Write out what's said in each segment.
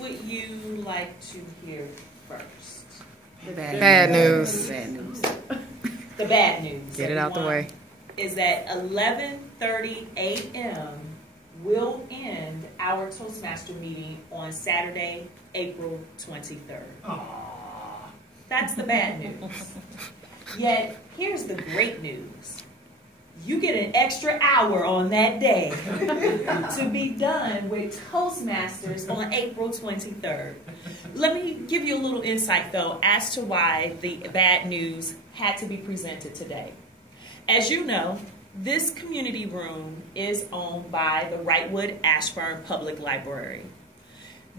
would you like to hear first? Bad news. Bad news. The bad news. Get it out the way. Is that 11:30 a.m. will end our Toastmaster meeting on Saturday, April 23rd. Aww. That's the bad news. Yet, here's the great news. You get an extra hour on that day to be done with Toastmasters on April 23rd. Let me give you a little insight, though, as to why the bad news had to be presented today. As you know, this community room is owned by the Wrightwood-Ashburn Public Library.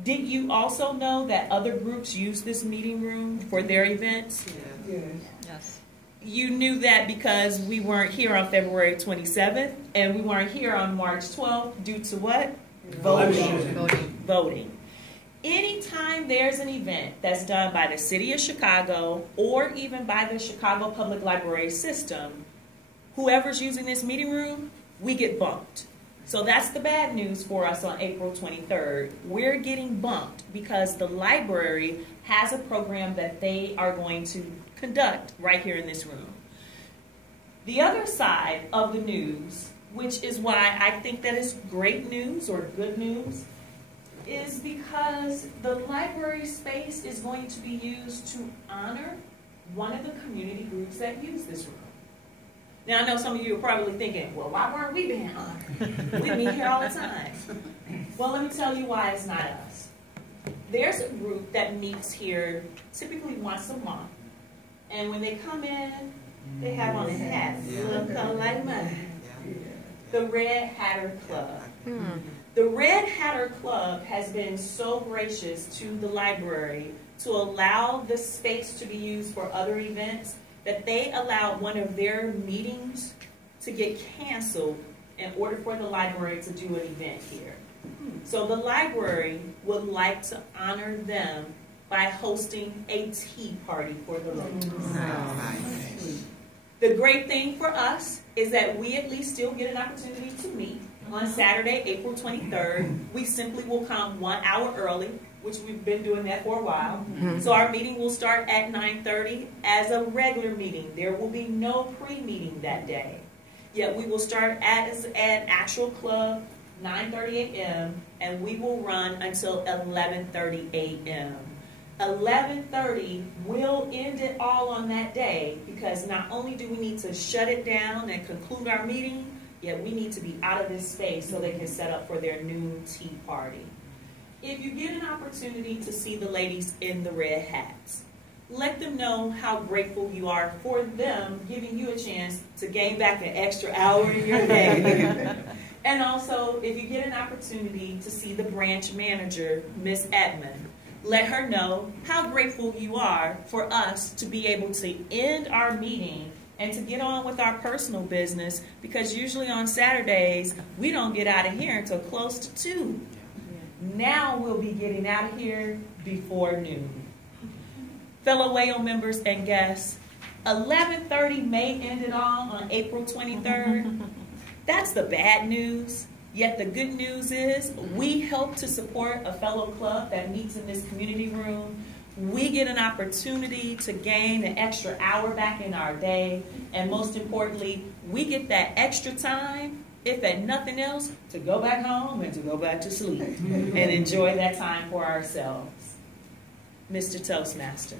Did you also know that other groups use this meeting room for their events? Yeah. Yes. You knew that because we weren't here on February 27th and we weren't here on March 12th due to what? Voting. Anytime there's an event that's done by the City of Chicago or even by the Chicago Public Library system, whoever's using this meeting room, we get bumped. So that's the bad news for us on April 23rd. We're getting bumped because the library has a program that they are going to conduct right here in this room. The other side of the news, which is why I think that is great news or good news, is because the library space is going to be used to honor one of the community groups that use this room. Now, I know some of you are probably thinking, well, why weren't we being honored? We meet here all the time. Well, let me tell you why it's not us. There's a group that meets here typically once a month. And when they come in, they have on a hat, a little color like mine. The Red Hatter Club. The Red Hatter Club has been so gracious to the library to allow the space to be used for other events that they allowed one of their meetings to get canceled in order for the library to do an event here. So the library would like to honor them by hosting a tea party for the ladies. The great thing for us is that we at least still get an opportunity to meet on Saturday, April 23rd. We simply will come 1 hour early, which we've been doing that for a while. So our meeting will start at 9:30 as a regular meeting. There will be no pre-meeting that day. Yet we will start as an actual club 9:30 a.m. and we will run until 11:30 a.m. 11:30 will end it all on that day because not only do we need to shut it down and conclude our meeting, yet we need to be out of this space so they can set up for their noon tea party. If you get an opportunity to see the ladies in the red hats, let them know how grateful you are for them giving you a chance to gain back an extra hour in your day. And also, if you get an opportunity to see the branch manager, Miss Edmond, let her know how grateful you are for us to be able to end our meeting and to get on with our personal business, because usually on Saturdays, we don't get out of here until close to 2. Now we'll be getting out of here before noon. Fellow WAO members and guests, 11:30 may end it all on April 23rd. That's the bad news. Yet the good news is we help to support a fellow club that meets in this community room. We get an opportunity to gain an extra hour back in our day. And most importantly, we get that extra time, if at nothing else, to go back home and to go back to sleep and enjoy that time for ourselves. Mr. Toastmaster.